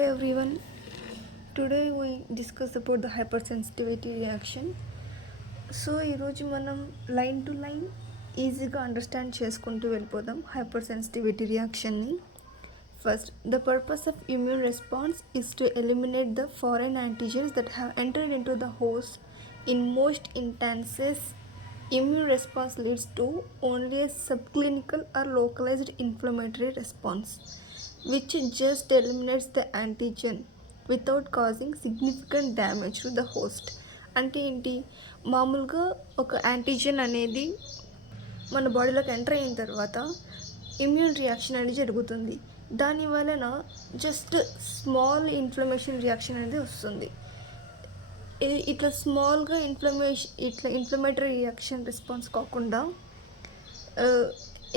Hello everyone. Today we discuss about the hypersensitivity reaction. So ఈరోజు మనం line to line ఈజీగా understand చేసుకుంటూ వెళ్ళిపోదాం హైపర్సెన్సిటివిటీ రియాక్షన్ని. First, the purpose of immune response is to eliminate the foreign antigens that have entered into the host. In most instances immune response leads to only a subclinical or localized inflammatory response, which just eliminates the antigen without causing significant damage to the host. అంటే ఏంటి, మామూలుగా ఒక antigen అనేది మన బాడీలోకి enter అయిన తర్వాత immune reaction అనేది జరుగుతుంది. దాని వలన జస్ట్ స్మాల్ ఇన్ఫ్లమేషన్ రియాక్షన్ అనేది వస్తుంది. ఇట్లా స్మాల్గా ఇన్ఫ్లమేటరీ రియాక్షన్ రెస్పాన్స్ కాకుండా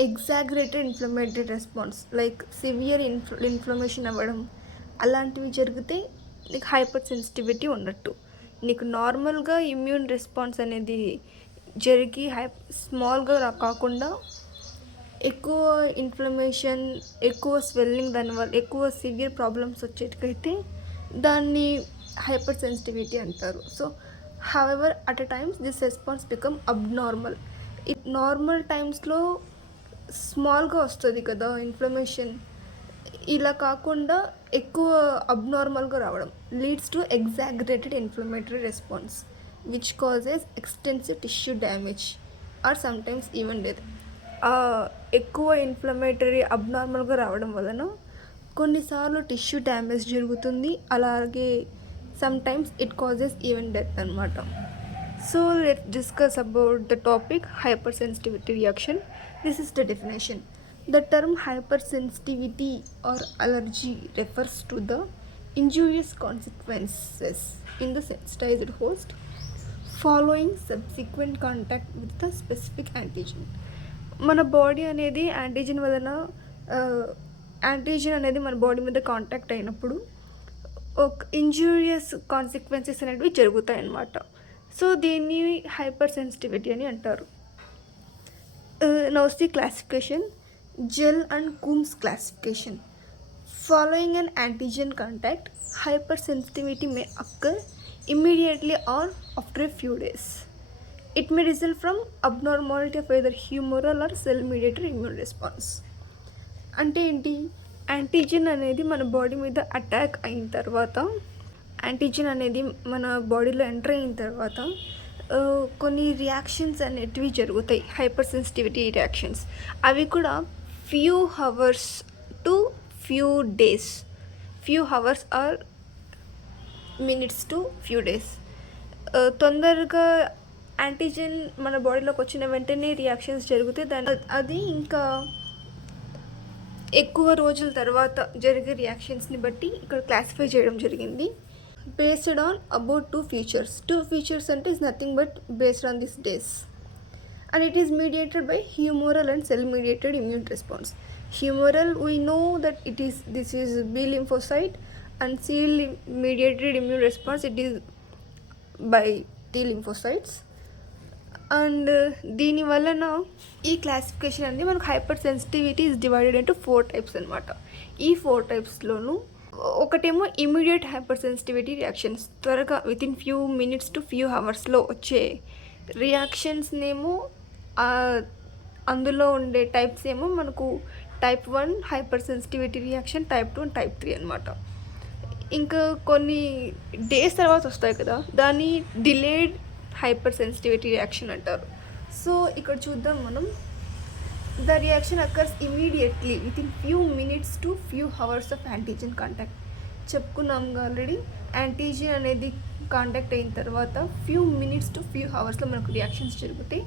exaggerated inflammatory response like severe inflammation అవ్వడం అలాంటివి జరిగితే నీకు హైపర్ సెన్సిటివిటీ ఉన్నట్టు. నీకు నార్మల్గా ఇమ్యూన్ రెస్పాన్స్ అనేది జరిగి స్మాల్గా కాకుండా ఎక్కువ ఇన్ఫ్లమేషన్, ఎక్కువ స్వెల్లింగ్, దానివల్ల ఎక్కువ సివియర్ ప్రాబ్లమ్స్ వచ్చేటికైతే దాన్ని హైపర్ సెన్సిటివిటీ అంటారు. So however at a times this response become abnormal. Normal టైమ్స్లో స్మాల్గా వస్తుంది కదా ఇన్ఫ్లమేషన్, ఇలా కాకుండా ఎక్కువ అబ్నార్మల్గా రావడం leads to exaggerated inflammatory response which causes extensive tissue damage or sometimes even death. ఎక్కువ ఇన్ఫ్లమేటరీ అబ్నార్మల్గా రావడం వలన కొన్నిసార్లు టిష్యూ డ్యామేజ్ జరుగుతుంది, అలాగే sometimes it causes even death అనమాట. So let's discuss about the topic hypersensitivity reaction. This is the definition. The term hypersensitivity or allergy refers to the injurious consequences in the sensitized host following subsequent contact with the specific antigen. మన body అనేది antigen వలన antigen అనేది మన body మీద contact అయినప్పుడు ఒక injurious consequences అనేవి జరుగుతాయి అన్నమాట. సో దీన్ని హైపర్ సెన్సిటివిటీ అని అంటారు. Now's the classification, Gell and Coombs classification. Following an antigen contact, hyper sensitivity may occur immediately or after a few days. It may result from abnormality of either humoral or cell mediated immune response. అంటే ఏంటి, antigen అనేది మన body మీద attack అయిన తర్వాత, antigen అనేది మన బాడీలో ఎంటర్ అయిన తర్వాత కొన్ని రియాక్షన్స్ అనేటివి జరుగుతాయి, హైపర్ సెన్సిటివిటీ రియాక్షన్స్. అవి కూడా few hours to few days, few hours or minutes to few days. తొందరగా యాంటీజెన్ మన బాడీలోకి వచ్చిన వెంటనే రియాక్షన్స్ జరుగుతాయి. అది ఇంకా ఎక్కువ రోజుల తర్వాత జరిగే రియాక్షన్స్ని బట్టి ఇక్కడ క్లాసిఫై చేయడం జరిగింది. Based on about two features అంటే is nothing but based on this days, and it is mediated by humoral and cell mediated immune response. Humoral we know that this is B lymphocyte, and cell mediated immune response it is by T lymphocytes. And దీని వలన ఈ classification అనేది మనకు hyper sensitivity is divided into 4 types అనమాట. ఈ 4 టైప్స్లోనూ ఒకటేమో immediate hyper sensitivity reactions, త్వరగా within few minutes to few అవర్స్లో వచ్చే రియాక్షన్స్నేమో అందులో ఉండే టైప్స్ ఏమో మనకు type 1 hyper sensitivity reaction, type 2 and type 3 అనమాట. ఇంకా కొన్ని డేస్ తర్వాత వస్తాయి కదా, దాన్ని డిలేడ్ హైపర్ సెన్సిటివిటీ రియాక్షన్ అంటారు. సో ఇక్కడ చూద్దాం మనం. The reaction occurs immediately within few minutes to few hours of antigen contact. చెప్పుకున్నాం ఆల్రెడీ, యాంటీజెన్ అనేది కాంటాక్ట్ అయిన తర్వాత ఫ్యూ మినిట్స్ టు ఫ్యూ అవర్స్లో మనకు రియాక్షన్స్ జరుగుతాయి.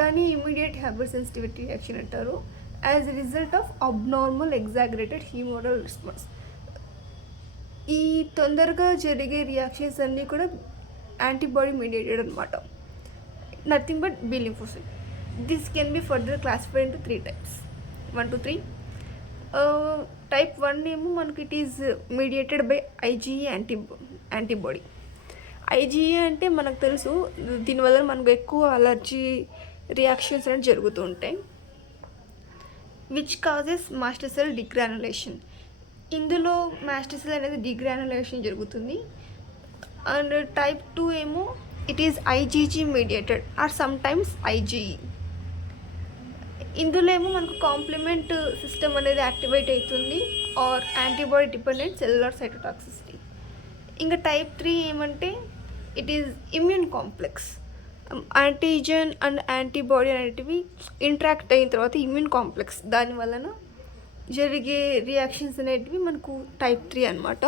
దాన్ని ఇమీడియట్ హైపర్ సెన్సిటివిటీ రియాక్షన్ అంటారు. As a result of abnormal exaggerated humoral response. ఈ తొందరగా జరిగే రియాక్షన్స్ అన్నీ కూడా యాంటీబాడీ మీడియేటెడ్ అనమాట, nothing but B lymphocyte. This can be further classified into 3 types, 1 to 3. Type 1 ఏమో మనకి it is mediated by IgE antibody. IgE అంటే మనకు తెలుసు, దీనివల్ల మనకు ఎక్కువ అలర్జీ రియాక్షన్స్ అనేవి జరుగుతూ ఉంటాయి, which causes mast cell degranulation. ఇందులో మాస్టిసిల్ అనేది డిగ్రానులేషన్ జరుగుతుంది. అండ్ టైప్ 2 ఏమో it is IgG mediated or sometimes IgE. ఇందులో ఏమో మనకు కాంప్లిమెంట్ సిస్టమ్ అనేది యాక్టివేట్ అవుతుంది or antibody dependent cellular cytotoxicity. ఇంకా టైప్ 3 ఏమంటే it is immune complex. Antigen and antibody అనేటివి ఇంట్రాక్ట్ అయిన తర్వాత ఇమ్యూన్ కాంప్లెక్స్ దాని వలన జరిగే రియాక్షన్స్ అనేటివి మనకు టైప్ 3 అనమాట.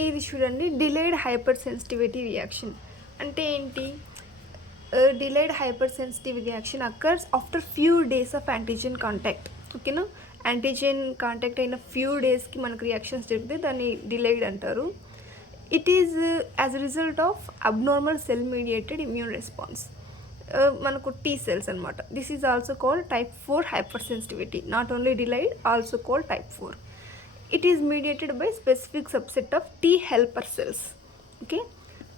ఇది చూడండి, డిలేడ్ హైపర్ సెన్సిటివిటీ రియాక్షన్ అంటే ఏంటి? Delayed hyper sensitive reaction occurs after few days of antigen contact. ఓకేనా, యాంటీజెన్ కాంటాక్ట్ అయిన ఫ్యూ డేస్కి మనకు రియాక్షన్స్ జరిగితే దాన్ని డిలేడ్ అంటారు. It is as a result of abnormal cell mediated immune response. మనకు టీ సెల్స్ అనమాట. This is also called type 4 hyper sensitivity, not only delayed, also called type 4. It is mediated by specific subset of T helper cells, okay,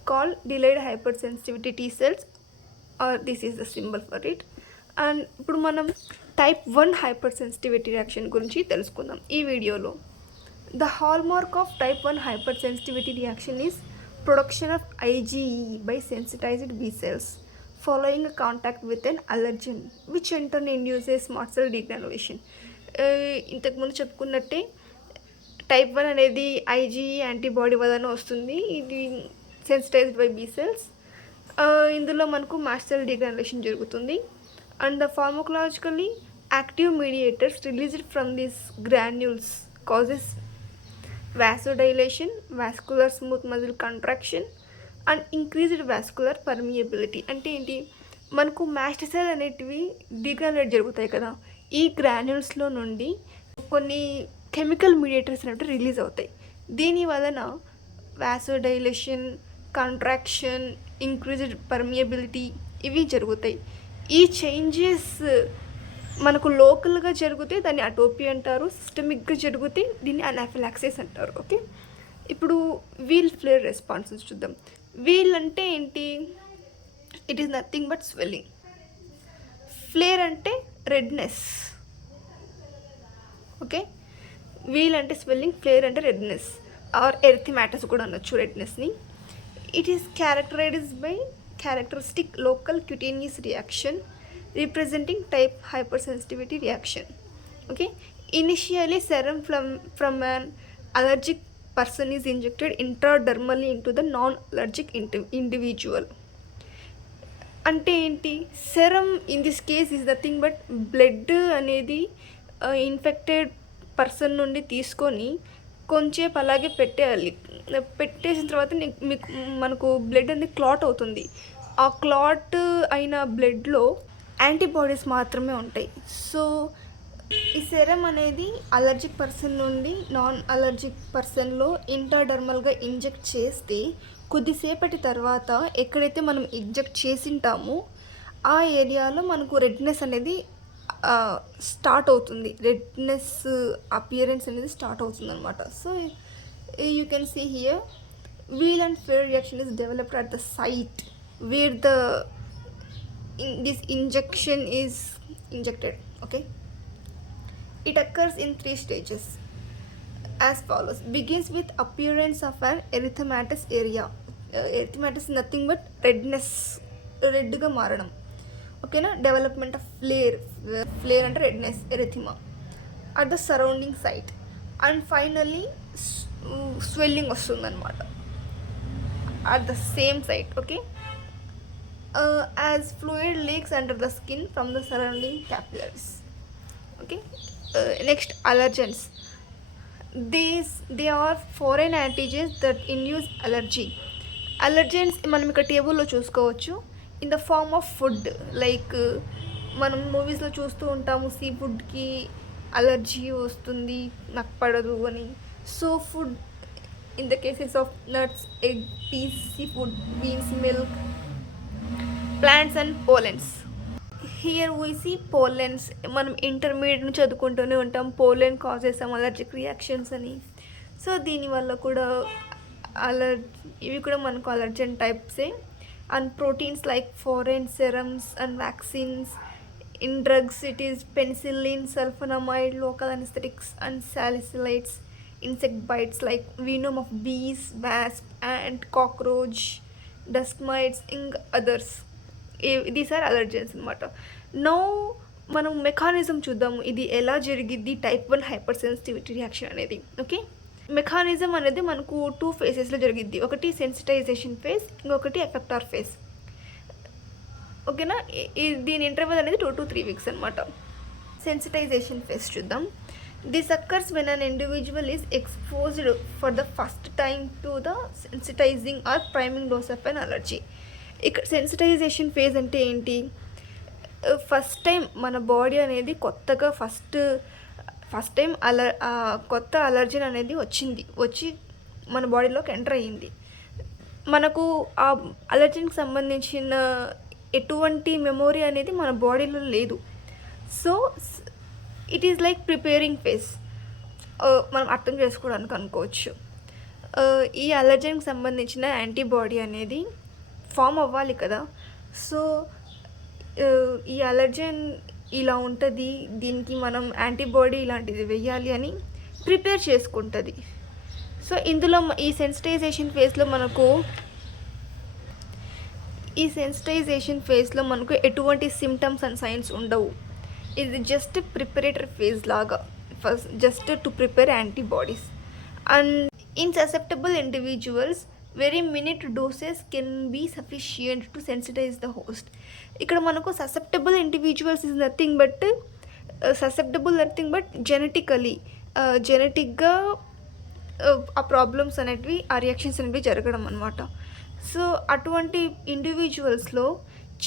called delayed hypersensitivity T cells, or this is the symbol for it. And ఇప్పుడు మనం type 1 hyper sensitivity reaction గురించి తెలుసుకుందాం ఈ వీడియోలో. The hallmark of type 1 hypersensitivity reaction is production of IgE by sensitized B cells following a contact with an allergen, which in turn induces smart cell degranulation. ఇంతకుముందు చెప్పుకున్నట్టే type 1 అనేది IgE antibody వలన వస్తుంది. ఇది sensitised by be cells. ఇందులో మనకు mast cell degranulation జరుగుతుంది. And the pharmacologically active mediators released from this granules causes vasodilation, vascular smooth muscle contraction and increased vascular permeability. అంటే ఏంటి? మనకు మాస్ట్ సెల్ అనేటివి డిగ్రానులేట్ జరుగుతాయి కదా, ఈ గ్రాన్యూల్స్లో నుండి కొన్ని కెమికల్ మీడియేటర్స్ అనేవి రిలీజ్ అవుతాయి. దీని వలన వాసోడైలేషన్, కాంట్రాక్షన్, ఇంక్రీజ్డ్ పర్మియబిలిటీ ఇవి జరుగుతాయి. ఈ చేంజెస్ మనకు లోకల్గా జరిగితే దాన్ని అటోపీ అంటారు, సిస్టమిక్గా జరిగితే దీన్ని అనాఫిలాక్సిస్ అంటారు. ఓకే, ఇప్పుడు వీల్ ఫ్లేర్ రెస్పాన్సెస్ చూద్దాం. వీల్ అంటే ఏంటి? It is nothing but swelling. Flare అంటే రెడ్నెస్. ఓకే, వీల్ అంటే స్వెల్లింగ్, ఫ్లేర్ అంటే రెడ్నెస్ ఆర్ ఎరిథిమాటస్ కూడా అనొచ్చు రెడ్నెస్ని. It is characterized by characteristic local cutaneous reaction representing type hypersensitivity reaction. Okay, initially serum from an allergic person is injected intradermally into the non-allergic individual. అంటే ఏంటి? Serum in this case is nothing but blood అనేది infected person నుండి తీసుకొని కొంచెంసేపు అలాగే పెట్టేయాలి. పెట్టేసిన తర్వాత మీకు మనకు బ్లడ్ అనేది క్లాట్ అవుతుంది. ఆ క్లాట్ అయిన బ్లడ్లో యాంటీబాడీస్ మాత్రమే ఉంటాయి. సో ఈ సెరం అనేది అలర్జిక్ పర్సన్ నుండి నాన్ అలర్జిక్ పర్సన్లో ఇంట్రాడర్మల్గా ఇంజెక్ట్ చేస్తే కొద్దిసేపటి తర్వాత ఎక్కడైతే మనం ఇంజెక్ట్ చేసింటామో ఆ ఏరియాలో మనకు రెడ్నెస్ అనేది స్టార్ట్ అవుతుంది. రెడ్నెస్ అపియరెన్స్ అనేది స్టార్ట్ అవుతుంది అనమాట. So you can see here wheal and flare reaction is developed at the site where the this injection is injected. Okay, it occurs in 3 stages as follows. Begins with appearance of an erythematous area. Erythematous is nothing but redness, red ga maranam. Okay na, development of flare and redness, erythema at the surrounding site, and finally swelling వస్తుంది అన్నమాట at the same site. Okay, as fluid leaks under the skin from the surrounding capillaries. Okay, next allergens. They are foreign antigens that induce allergy. Allergens మనం ఇక్కడ టేబుల్లో చూసుకోవచ్చు in the form of food. Like మనం మూవీస్లో చూస్తూ ఉంటాము, see ఫుడ్కి allergy వస్తుంది, నాకు పడదు అని. So food in the cases of nuts, egg, peas, sea food, beans, milk, plants and pollens. Here we see pollens. మనం ఇంటర్మీడియట్ నుంచి చదువుకుంటూనే ఉంటాం పోలెన్ కాజెస్ అలర్జిక్ రియాక్షన్స్ అని. సో దీనివల్ల కూడా ఇవి కూడా మనకు అలర్జెన్ టైప్సే. And proteins like foreign serums and vaccines In drugs, it is penicillin, sulfonamide, local anesthetics, and salicylates. Insect bites like venom of bees, wasp, ant, cockroach, dust mites, others. These are allergens అనమాట. Now మనం mechanism చూద్దాము, ఇది ఎలా జరిగిద్ది type 1 hyper sensitivity reaction అనేది. Okay, mechanism అనేది మనకు 2 ఫేజెస్లో జరిగిద్ది. ఒకటి సెన్సిటైజేషన్ ఫేజ్, ఇంకొకటి ఎఫెక్టార్ ఫేజ్. ఓకేనా, దీని ఇంటర్వల్ అనేది 2 to 3 weeks అనమాట. సెన్సిటైజేషన్ ఫేజ్ చూద్దాం. This occurs when an individual is exposed for the first time to the sensitising or priming dose of an allergy. ఇక్కడ సెన్సిటైజేషన్ ఫేజ్ అంటే ఏంటి? ఫస్ట్ టైం మన బాడీ అనేది కొత్తగా ఫస్ట్ టైం కొత్త అలర్జన్ అనేది వచ్చి మన బాడీలోకి ఎంటర్ అయ్యింది. మనకు ఆ అలర్జన్కి సంబంధించిన ఎటువంటి మెమొరీ అనేది మన బాడీలో లేదు. So it is like preparing phase, మనం అర్థం చేసుకోవడానికి అనుకోవచ్చు. ఈ అలర్జన్కి సంబంధించిన యాంటీబాడీ అనేది ఫామ్ అవ్వాలి కదా. సో ఈ అలర్జన్ ఇలా ఉంటుంది, దీనికి మనం యాంటీబాడీ ఇలాంటిది వెయ్యాలి అని ప్రిపేర్ చేసుకుంటుంది. సో ఇందులో ఈ సెన్సిటైజేషన్ ఫేజ్లో మనకు ఎటువంటి సిమ్టమ్స్ అండ్ సైన్స్ ఉండవు. ఇది జస్ట్ ప్రిపరేటరీ ఫేజ్ లాగా, first just to prepare antibodies. And in susceptible individuals very minute doses can be sufficient to sensitize the host. ఇక్కడ మనకు susceptible individuals is nothing but జెనెటిక్గా ఆ ప్రాబ్లమ్స్ అనేటివి, ఆ reactions అనేవి జరగడం అనమాట. సో అటువంటి ఇండివిజువల్స్లో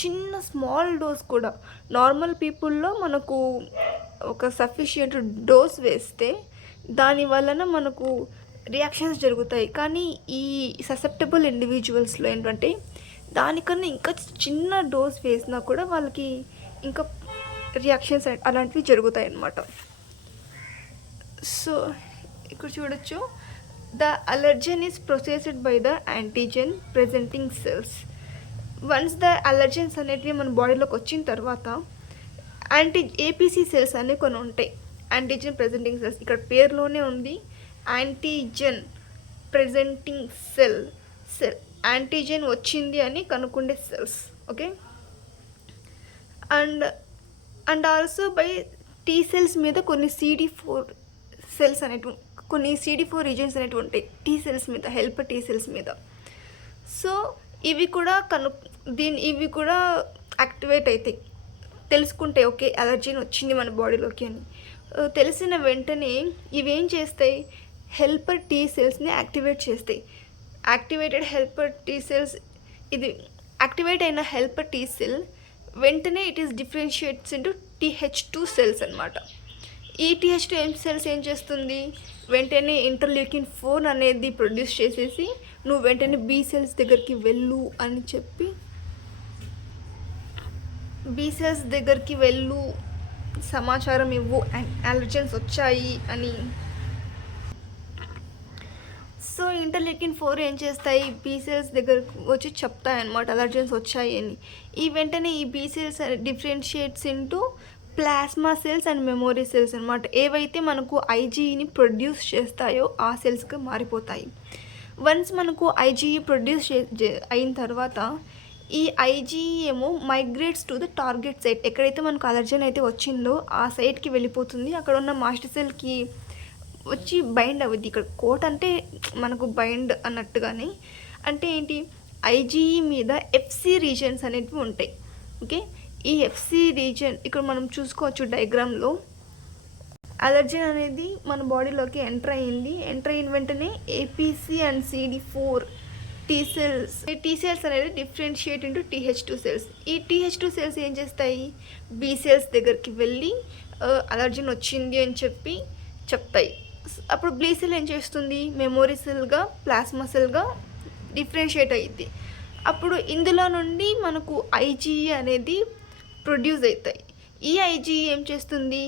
చిన్న స్మాల్ డోస్ కూడా నార్మల్ పీపుల్లో మనకు ఒక సఫిషియంట్ డోస్ వేస్తే దాని వలన మనకు రియాక్షన్స్ జరుగుతాయి. కానీ ఈ ససెప్టబుల్ ఇండివిజువల్స్లో ఏంటంటే దానికన్నా ఇంకా చిన్న డోస్ వేసినా కూడా వాళ్ళకి ఇంకా రియాక్షన్స్ అలాంటివి జరుగుతాయి అన్నమాట. సో ఇక్కడ చూడొచ్చు, the allergen is processed by the antigen presenting cells. Once the allergens అనేటివి మన బాడీలోకి వచ్చిన తర్వాత ఏపీసీ సెల్స్ అనేవి కొన్ని ఉంటాయి, యాంటీజెన్ ప్రెజెంటింగ్ సెల్స్. ఇక్కడ పేరులోనే ఉంది యాంటీజెన్ ప్రెజెంటింగ్ సెల్. యాంటీజెన్ వచ్చింది అని కనుక్కుండే cells. Okay, and also by T cells మీద కొన్ని CD4 సెల్స్ అనేటివి, కొన్ని CD4 రీజన్స్ అనేటివి ఉంటాయి టీ సెల్స్ మీద, హెల్పర్ టీ సెల్స్ మీద. సో ఇవి కూడా యాక్టివేట్ అవుతాయి, తెలుసుకుంటే ఓకే అలర్జీన్ వచ్చింది మన బాడీలోకి అని. తెలిసిన వెంటనే ఇవేం చేస్తాయి, హెల్పర్ టీ సెల్స్ని యాక్టివేట్ చేస్తాయి. యాక్టివేటెడ్ హెల్పర్ టీ సెల్స్, ఇది యాక్టివేట్ అయిన హెల్పర్ టీ సెల్ వెంటనే it is differentiates into TH2 cells అనమాట. ఈ TH2 సెల్స్ ఏం చేస్తుంది, వెంటనే ఇంటర్లూకిన్ 4 అనేది ప్రొడ్యూస్ చేసేసి నువ్వు వెంటనే బీ సెల్స్ దగ్గరికి వెళ్ళు అని చెప్పి, బీ సెల్స్ దగ్గరికి వెళ్ళు, సమాచారం ఇవ్వు, అలర్జన్స్ వచ్చాయి అని. సో ఇంటర్లూకిన్ 4 ఏం చేస్తాయి, బీ సెల్స్ దగ్గరకు వచ్చి చెప్తాయి అన్నమాట అలర్జన్స్ వచ్చాయి అని. ఈ వెంటనే ఈ be cells differentiates into plasma cells and memory cells అనమాట. ఏవైతే మనకు ఐజీఈని ప్రొడ్యూస్ చేస్తాయో ఆ సెల్స్గా మారిపోతాయి. వన్స్ మనకు ఐజీఈ ప్రొడ్యూస్ అయిన తర్వాత ఈ ఐజీఈ ఏమో migrates to the target site. ఎక్కడైతే మనకు అలర్జన్ అయితే వచ్చిందో ఆ సైట్కి వెళ్ళిపోతుంది. అక్కడ ఉన్న మాస్టర్ సెల్కి వచ్చి బైండ్ అవుద్ది. ఇక్కడ కోట్ అంటే మనకు బైండ్ అన్నట్టుగానే, అంటే ఏంటి, ఐజీఈ మీద ఎఫ్సి రీజన్స్ అనేటివి ఉంటాయి. ఓకే, ఈ ఎఫ్సి రీజన్ ఇక్కడ మనం చూసుకోవచ్చు డయాగ్రామ్లో. అలర్జన్ అనేది మన బాడీలోకి ఎంటర్ అయిన వెంటనే APC and CD4 T cells అనేది డిఫరెన్షియేట్ ఇంటూ TH2 సెల్స్. ఈ TH2 సెల్స్ ఏం చేస్తాయి, బీ సెల్స్ దగ్గరికి వెళ్ళి అలర్జన్ వచ్చింది అని చెప్తాయి. అప్పుడు బీ సెల్ ఏం చేస్తుంది, మెమోరీ సెల్గా ప్లాస్మా సెల్గా డిఫరెన్షియేట్ అయ్యిద్ది. అప్పుడు ఇందులో నుండి మనకు ఐజీఈ అనేది ప్రొడ్యూస్ అవుతాయి. ఈ ఐజీఈ ఏం చేస్తుంది,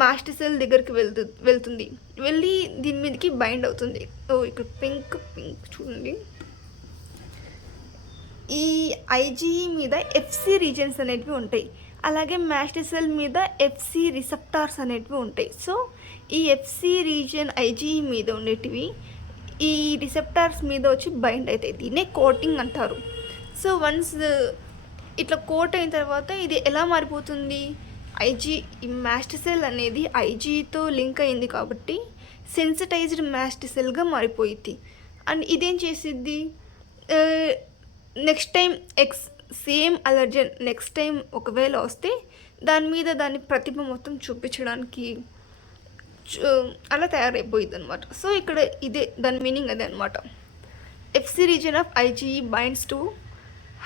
మాస్టర్ సెల్ దగ్గరికి వెళ్తుంది, వెళ్ళి దీని మీదకి బైండ్ అవుతుంది. ఇక్కడ పింక్ చూడండి, ఈ ఐజీఈ మీద ఎఫ్సి రీజన్స్ అనేటివి ఉంటాయి. అలాగే మాస్ట్ సెల్ మీద ఎఫ్సి రిసెప్టార్స్ అనేటివి ఉంటాయి. సో ఈ ఎఫ్సి రీజియన్ ఐజీఈ మీద ఉండేటివి ఈ రిసెప్టార్స్ మీద వచ్చి బైండ్ అవుతాయి. దీన్నే కోటింగ్ అంటారు. సో వన్స్ ఇట్లా కోట్ అయిన తర్వాత ఇది ఎలా మారిపోతుంది, ఈ మాస్ట్ సెల్ అనేది ఐజీతో లింక్ అయింది కాబట్టి సెన్సిటైజ్డ్ మాస్ట్ సెల్గా మారిపోయింది. అండ్ ఇదేం చేసిద్ది, next time same allergen next time ఒకవేళ వస్తే దాని మీద దాని ప్రతిభ మొత్తం చూపించడానికి అలా తయారైపోయింది అనమాట. సో ఇక్కడ ఇదే దాని మీనింగ్ అదే అనమాట. FC reason of IgE binds to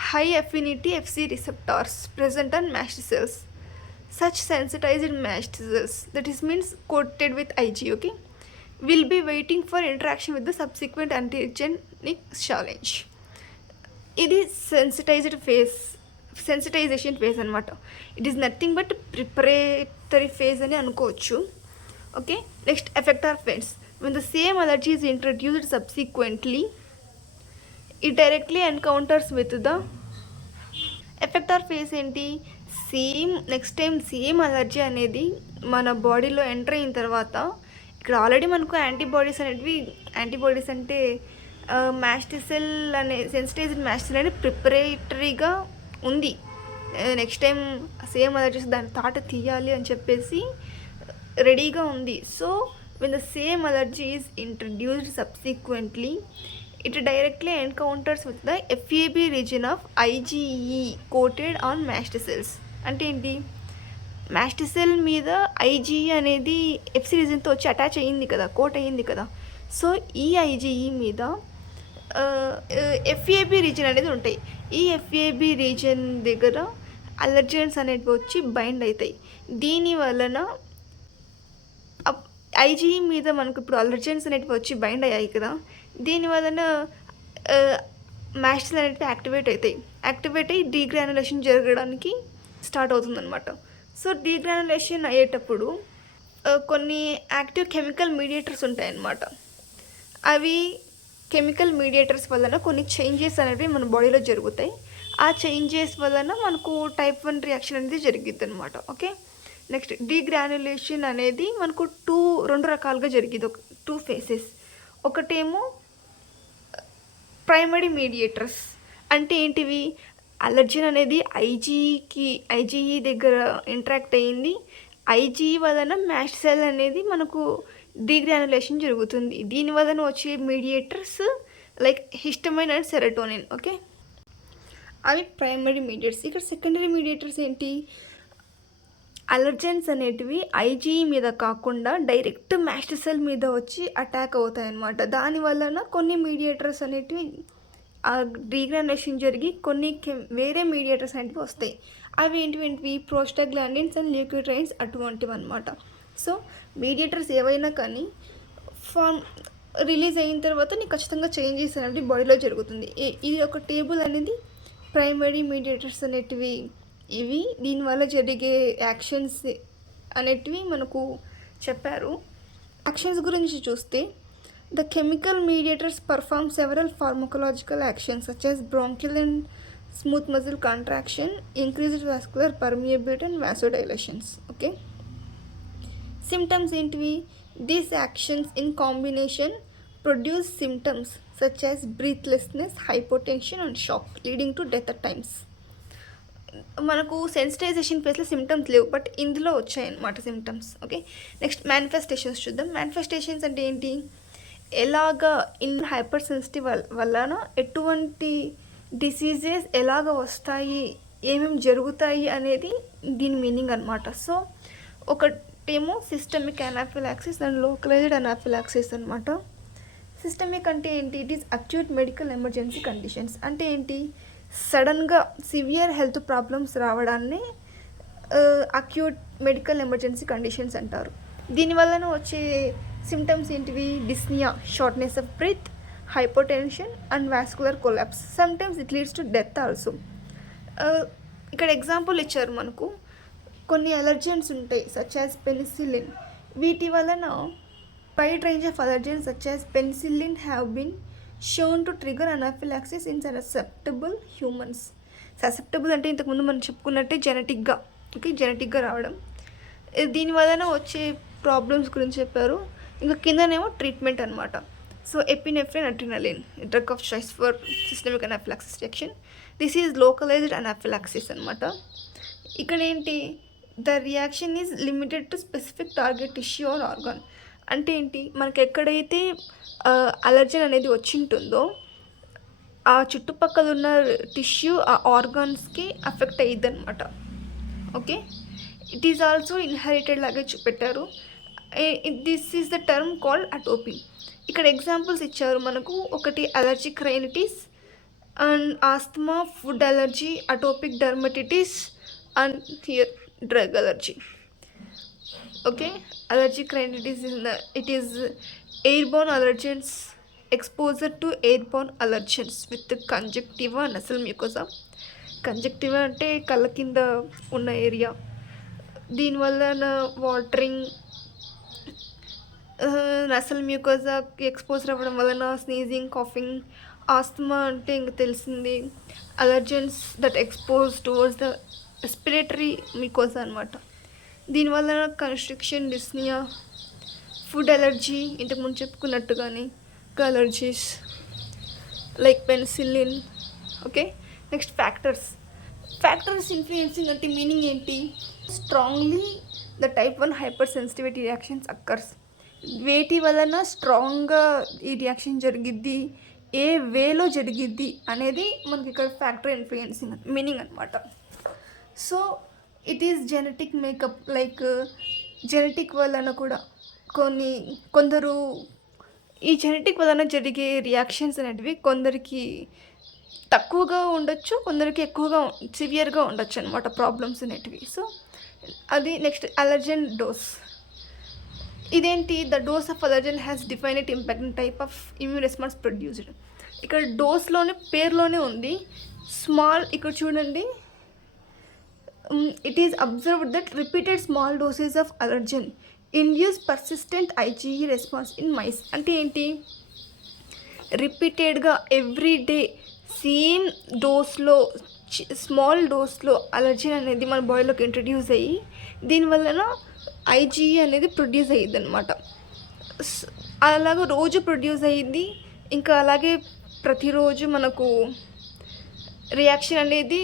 high affinity FC receptors present on mast cells. Such sensitized mast cells, that is means coated with Ig, okay, will be waiting for interaction with the subsequent antigenic challenge. ఇది sensitization phase అనమాట. It is nothing but preparatory phase అని అనుకోవచ్చు. Okay, next effector phase. when the same allergy is introduced subsequently, it directly encounters with the effector phase. ఏంటి, next time same allergy అనేది మన బాడీలో enter అయిన తర్వాత ఇక్కడ ఆల్రెడీ మనకు యాంటీబాడీస్ అంటే మాస్ట్ సెల్ అనే సెన్సిటైజ్డ్ మాస్ట్ సెల్ అనేది ప్రిపరేటరీగా ఉంది. నెక్స్ట్ టైం సేమ్ అలర్జీస్ దాని తాట తీయాలి అని చెప్పేసి రెడీగా ఉంది. So when the same allergy is introduced subsequently, it directly encounters with the FAB region of IgE coated on mast cells. అంటే ఏంటి, మాస్ట్ సెల్ మీద ఐజీఈ అనేది ఎఫ్సి రీజన్తో వచ్చి అటాచ్ అయ్యింది కదా, కోట్ అయ్యింది కదా. సో ఈ ఐజీఈ మీద ఎఫ్ఏబి రీజన్ అనేది ఉంటాయి. ఈ ఎఫ్ఏబి రీజన్ దగ్గర అలర్జెన్స్ అనేవి వచ్చి బైండ్ అవుతాయి. దీని వలన ఐజీఈ మీద మనకు ఇప్పుడు అలర్జెన్స్ అనేటివి వచ్చి బైండ్ అయ్యాయి కదా, దీని వలన మాస్టర్స్ అనేటివి యాక్టివేట్ అయ్యి డీగ్రానులేషన్ జరగడానికి స్టార్ట్ అవుతుందన్నమాట. సో డీగ్రానులేషన్ అయ్యేటప్పుడు కొన్ని యాక్టివ్ కెమికల్ మీడియేటర్స్ ఉంటాయన్నమాట. అవి కెమికల్ మీడియేటర్స్ వలన కొన్ని చేంజెస్ అనేవి మన బాడీలో జరుగుతాయి. ఆ చేంజెస్ వలన మనకు టైప్ 1 రియాక్షన్ అనేది జరిగిద్ది అనమాట. ఓకే, నెక్స్ట్ డీగ్రానులేషన్ అనేది మనకు రెండు రకాలుగా జరిగింది, 2 ఫేసెస్. ఒకటేమో ప్రైమరీ మీడియేటర్స్ అంటే ఏంటివి, అలర్జెన్ అనేది ఐజీఈ దగ్గర ఇంటరాక్ట్ అయ్యింది. ఐజీఈ వలన మాస్ట్ సెల్ అనేది మనకు డీగ్రానులేషన్ జరుగుతుంది. దీని వలన వచ్చే mediators like histamine and serotonin. Okay, అవి ప్రైమరీ మీడియేటర్స్. ఇక్కడ సెకండరీ మీడియేటర్స్ ఏంటి, అలర్జెన్స్ అనేటివి ఐజీఈ మీద కాకుండా డైరెక్ట్ మాస్ట్ సెల్ మీద వచ్చి అటాక్ అవుతాయి అన్నమాట. దాని వలన కొన్ని మీడియేటర్స్ అనేటివి డీగ్రానులేషన్ జరిగి కొన్ని వేరే మీడియేటర్స్ అనేటివి వస్తాయి. అవి ఏంటివి, ప్రోస్టాగ్లాండిన్స్ అండ్ ల్యూకోట్రైన్స్ అటువంటివి అనమాట. సో మీడియేటర్స్ ఏవైనా కానీ రిలీజ్ అయిన తర్వాత నీకు ఖచ్చితంగా చేంజెస్ అనేవి బాడీలో జరుగుతుంది. ఇది ఒక టేబుల్ అనేది ప్రైమరీ మీడియేటర్స్ అనేటివి ఇవి, దీనివల్ల జరిగే యాక్షన్స్ అనేటివి మనకు చెప్పారు. యాక్షన్స్ గురించి చూస్తే the chemical mediators perform several pharmacological actions such as bronchial and smooth muscle contraction, increased vascular permeability and vasodilations. Okay, symptoms ఏంటివి, these actions in combination produce symptoms such as breathlessness, hypotension and shock leading to death at times. మనకు sensitization ఫేస్లో symptoms లేవు, but ఇందులో వచ్చాయన్నమాట symptoms. Okay, next manifestations చూద్దాం. Manifestations అంటే ఏంటి, ఎలాగా హైపర్ సెన్సిటివ్ వలన ఎటువంటి డిసీజెస్ ఎలాగ వస్తాయి, ఏమేమి జరుగుతాయి అనేది దీని మీనింగ్ అనమాట. సో ఒకటేమో systemic anaphylaxis and localised anaphylaxis అనమాట. సిస్టమిక్ అంటే ఏంటి, it is acute medical emergency conditions. అంటే ఏంటి, సడన్గా సివియర్ హెల్త్ ప్రాబ్లమ్స్ రావడాన్ని అక్యూట్ మెడికల్ ఎమర్జెన్సీ కండిషన్స్ అంటారు. దీనివలన వచ్చే సిమ్టమ్స్ ఏంటివి, dyspnoea, shortness of breath, hypotension and vascular collapse. Sometimes it leads to death also. ఇక్కడ ఎగ్జాంపుల్ ఇచ్చారు మనకు, కొన్ని అలర్జెన్స్ ఉంటాయి సచ్ యాజ్ పెనిసిలిన్. వీటి వలన wide range of allergens such as penicillin have been shown to trigger anaphylaxis in susceptible humans. Susceptible అంటే ఇంతకుముందు మనం చెప్పుకున్నట్టే జెనెటిక్గా ఓకే, జెనెటిక్గా రావడం. దీనివలన వచ్చే ప్రాబ్లమ్స్ గురించి చెప్పారు. ఇంకా కిందనేమో ట్రీట్మెంట్ అనమాట. So epinephrine adrenaline drug of choice for systemic anaphylaxis reaction. This is localised anaphylaxis అనమాట. ఇక్కడ ఏంటి, the reaction is limited to specific target tissue or organ. అంటే ఏంటి, మనకి ఎక్కడైతే అలర్జన్ అనేది వచ్చింటుందో ఆ చుట్టుపక్కల ఉన్న టిష్యూ ఆ ఆర్గాన్స్కి అఫెక్ట్ అయ్యిద్ది అనమాట. Okay, it is also inherited లాగే చూపెట్టారు. This is the term called atopy. ఇక్కడ ఎగ్జాంపుల్స్ ఇచ్చారు మనకు. ఒకటి allergic rhinitis and asthma, food allergy, atopic dermatitis and here drug allergy. Okay, allergic rhinitis it is airborne allergens, exposure to airborne allergens with conjunctiva, nasal mucosa. Conjunctiva అంటే కళ్ళ కింద ఉన్న area. దీనివల్ల watering, nasal మ్యూకోజాకి exposure అవ్వడం వలన sneezing, coughing. Asthma అంటే ఇంక తెలిసింది, allergens that expose towards the respiratory mucosa అనమాట. దీనివల్ల కన్స్ట్రిక్షన్, డిస్నియా. ఫుడ్ అలర్జీ ఇంతకుముందు చెప్పుకున్నట్టుగానే allergies like penicillin. Okay, next factors influencing అంటే మీనింగ్ ఏంటి, strongly the type 1 hyper sensitivity reactions occurs. వేటి వలన స్ట్రాంగ్గా ఈ రియాక్షన్ జరిగిద్ది, ఏ వేలో జరిగిద్ది అనేది మనకి ఇక్కడ ఫ్యాక్టర్ ఇన్ఫ్లుయెన్సింగ్ మీనింగ్ అనమాట. So it is genetic makeup, like genetic వలన కూడా కొందరు ఈ జెనెటిక్ వలన జరిగే రియాక్షన్స్ అనేటివి కొందరికి తక్కువగా ఉండొచ్చు, కొందరికి ఎక్కువగా సివియర్గా ఉండొచ్చు అనమాట ప్రాబ్లమ్స్ అనేటివి. సో అది నెక్స్ట్ అలర్జెన్ డోస్. ఇదేంటి, the dose of allergen has defined impact in type of immune response produced. ఇక్కడ డోస్లోనే పేరులోనే ఉంది స్మాల్. ఇక్కడ చూడండి, it is observed that repeated small doses of allergen induce persistent IgE response in mice. అంటే ఏంటి, రిపీటెడ్గా ఎవ్రీ డే సేమ్ డోస్లో స్మాల్ డోస్లో అలర్జెన్ అనేది మన బాడీలోకి ఇంట్రడ్యూస్ అయ్యి దీనివలన ఐజీఈ అనేది ప్రొడ్యూస్ అయ్యిద్ది అనమాట. అలాగే రోజు ప్రొడ్యూస్ అయ్యింది. ఇంకా అలాగే ప్రతిరోజు మనకు రియాక్షన్ అనేది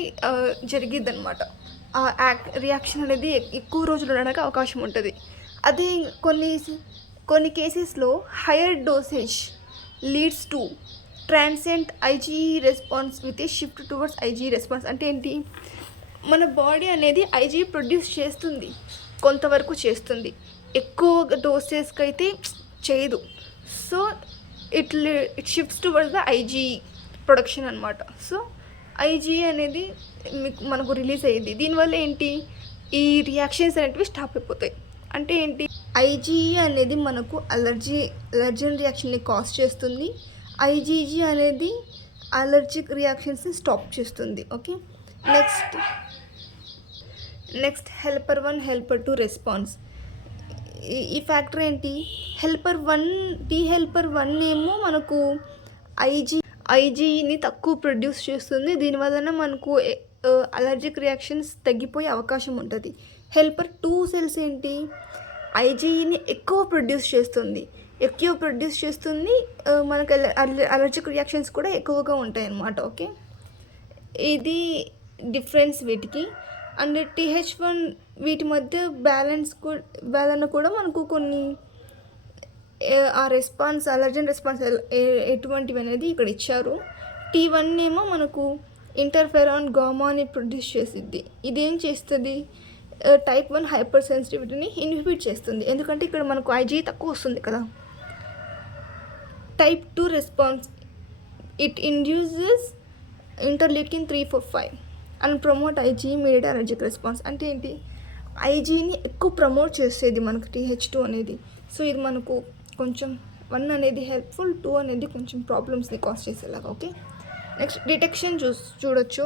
జరిగిద్ది అనమాట. ఆ రియాక్షన్ అనేది ఎక్కువ రోజులు ఉండడానికి అవకాశం ఉంటుంది. అది కొన్ని కేసెస్లో hire dosage leads to transient IgE response with a shift towards IgE response. అంటే ఏంటి, మన బాడీ అనేది ఐజీఈ ప్రొడ్యూస్ చేస్తుంది, కొంతవరకు చేస్తుంది, ఎక్కువ డోసెస్కి అయితే చేయదు. So it shifts towards the IgE production అనమాట. సో ఐజీఈ అనేది మనకు రిలీజ్ అయ్యింది. దీనివల్ల ఏంటి, ఈ రియాక్షన్స్ అనేటివి స్టాప్ అయిపోతాయి. అంటే ఏంటి, ఐజీఈ అనేది మనకు అలర్జన్ రియాక్షన్ని కాజ్ చేస్తుంది. ఐజీజీ అనేది అలర్జిక్ రియాక్షన్స్ని స్టాప్ చేస్తుంది. Okay, next helper 1, helper 2 response. ఈ ఫ్యాక్టర్ ఏంటి, హెల్పర్ 1 ఏమో మనకు ఐజీని తక్కువ ప్రొడ్యూస్ చేస్తుంది. దీనివలన మనకు అలర్జిక్ రియాక్షన్స్ తగ్గిపోయే అవకాశం ఉంటుంది. హెల్పర్ 2 సెల్స్ ఏంటి, ఐజీని ఎక్కువ ప్రొడ్యూస్ చేస్తుంది. మనకు అలర్జిక్ రియాక్షన్స్ కూడా ఎక్కువగా ఉంటాయి అన్నమాట. ఓకే, ఇది డిఫరెన్స్ వీటికి. అండ్ TH1 వీటి మధ్య బ్యాలెన్స్ కూడా మనకు కొన్ని ఆ రెస్పాన్స్, అలర్జన్ రెస్పాన్స్ ఎటువంటివి అనేది ఇక్కడ ఇచ్చారు. T1 ఏమో మనకు ఇంటర్ఫెరాన్ గామాని ప్రొడ్యూస్ చేసిద్ది. ఇదేం చేస్తుంది, టైప్ 1 హైపర్ సెన్సిటివిటీని ఇన్హిబిట్ చేస్తుంది, ఎందుకంటే ఇక్కడ మనకు ఐజీ తక్కువ వస్తుంది కదా. Type 2 response, it induces interleukin 3-4-5 and promote IG mediated allergic response. అంటే ఏంటి, ఐజీని ఎక్కువ ప్రమోట్ చేసేది మనకు TH2 అనేది. సో ఇది మనకు కొంచెం 1 అనేది హెల్ప్ఫుల్, 2 అనేది కొంచెం ప్రాబ్లమ్స్ని కాజ్ చేసేలాగా. ఓకే, నెక్స్ట్ డిటెక్షన్ చూడొచ్చు.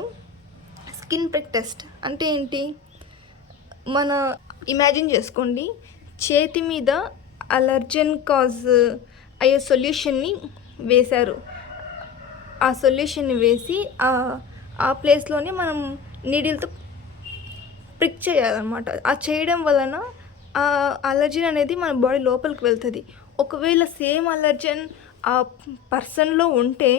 స్కిన్ ప్రిక్ టెస్ట్ అంటే ఏంటి, మన ఇమాజిన్ చేసుకోండి, చేతి మీద అలర్జన్ కాజ్ అయ్యే సొల్యూషన్ని వేశారు. ఆ సొల్యూషన్ని వేసి ఆ ప్లేస్లోనే మనం నీడిల్తో ప్రిక్ చేయాలన్నమాట. ఆ చేయడం వలన అలర్జెన్ అనేది మన బాడీ లోపలికి వెళ్తుంది. ఒకవేళ సేమ్ అలర్జెన్ ఆ పర్సన్‌లో ఉంటే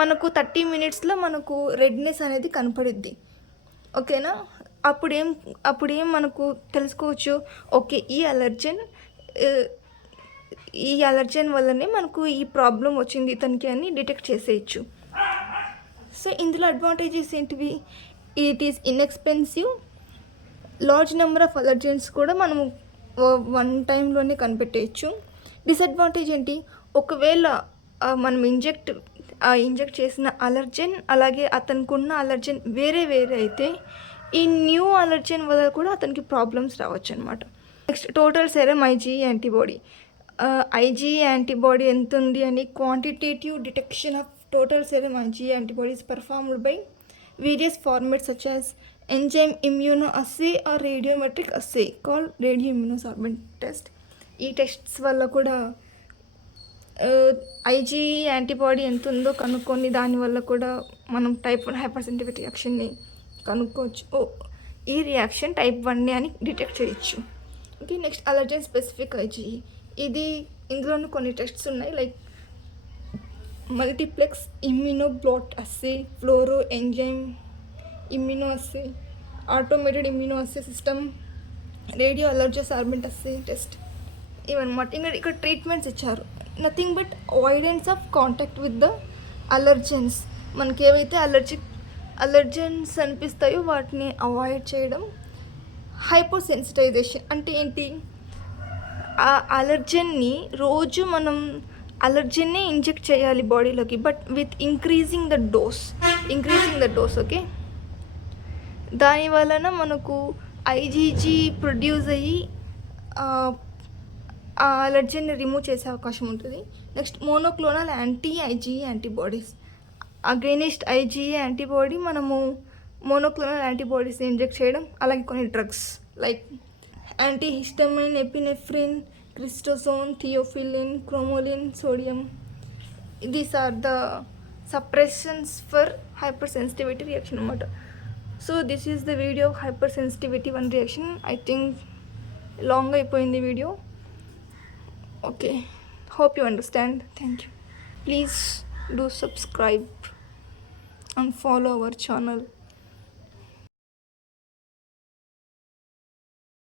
మనకు 30 మినిట్స్‌లో మనకు రెడ్‌నెస్ అనేది కనపడిద్ది. ఓకేనా? అప్పుడేం మనకు తెలుసుకోవచ్చు. ఓకే. ఈ అలర్జెన్ వల్లనే మనకు ఈ ప్రాబ్లమ్ వచ్చింది ఇతనికి అని డిటెక్ట్ చేసేయచ్చు. సో ఇందులో అడ్వాంటేజెస్ ఏంటివి? It is inexpensive. Large number of allergens కూడా మనము వన్ టైంలోనే కనిపెట్టేయచ్చు. డిసడ్వాంటేజ్ ఏంటి? ఒకవేళ మనం ఇంజెక్ట్ చేసిన అలర్జెన్ అలాగే అతనికున్న అలర్జెన్ వేరే అయితే ఈ న్యూ అలర్జెన్ వల్ల కూడా అతనికి ప్రాబ్లమ్స్ రావచ్చు అనమాట. Next total serum IgE antibody. IgE antibody ఎంత ఉంది అని quantitative detection of total serum IgE antibodies performed by various formats such as enzyme immunoassay or radiometric assay called radioimmunosorbent test. ఈ tests వల్ల కూడా ఐజీఈ యాంటీబాడీ ఎంత ఉందో కనుక్కొని దానివల్ల కూడా మనం టైప్ 1 హైపర్ సెన్సిటివిటీ రియాక్షన్ని కనుక్కోవచ్చు. ఈ రియాక్షన్ టైప్ 1 అని డిటెక్ట్ చేయొచ్చు. Okay. Next allergen specific IgE. ఇందులోనూ కొన్ని టెస్ట్స్ ఉన్నాయి. Like multiplex immunoblot assay, fluoro enzyme immuno assay, automated immuno assay system, radio allergosorbent assay test ఇవన్నమాట. ఇక్కడ ట్రీట్మెంట్స్ ఇచ్చారు. Nothing but avoidance of contact with the allergens. మనకి ఏవైతే allergens అనిపిస్తాయో వాటిని avoid చేయడం. హైపోసెన్సిటైజేషన్ అంటే ఏంటి? ఆ అలర్జెన్ని రోజు మనం అలర్జెన్నే ఇంజెక్ట్ చేయాలి బాడీలోకి, but with increasing the dose. Okay. దాని వలన మనకు ఐజీజీ ప్రొడ్యూస్ అయ్యి ఆ అలర్జెన్ని రిమూవ్ చేసే అవకాశం ఉంటుంది. Next monoclonal IgE antibodies. Against IgE antibody మనము మోనోక్లోనల్ యాంటీబాడీస్ ఇంజెక్ట్ చేయడం. అలాగే కొన్ని డ్రగ్స్ లైక్ యాంటీహిస్టమైన్, ఎపినెఫ్రిన్, క్రిస్టోజోన్, theophylline, cromolyn, sodium. These are the suppressions for hyper sensitivity reaction అనమాట. So this is the video of hyper sensitivity 1 reaction. I think long అయిపోయింది video. Okay. Hope you understand. Thank you. Please do subscribe and follow our channel.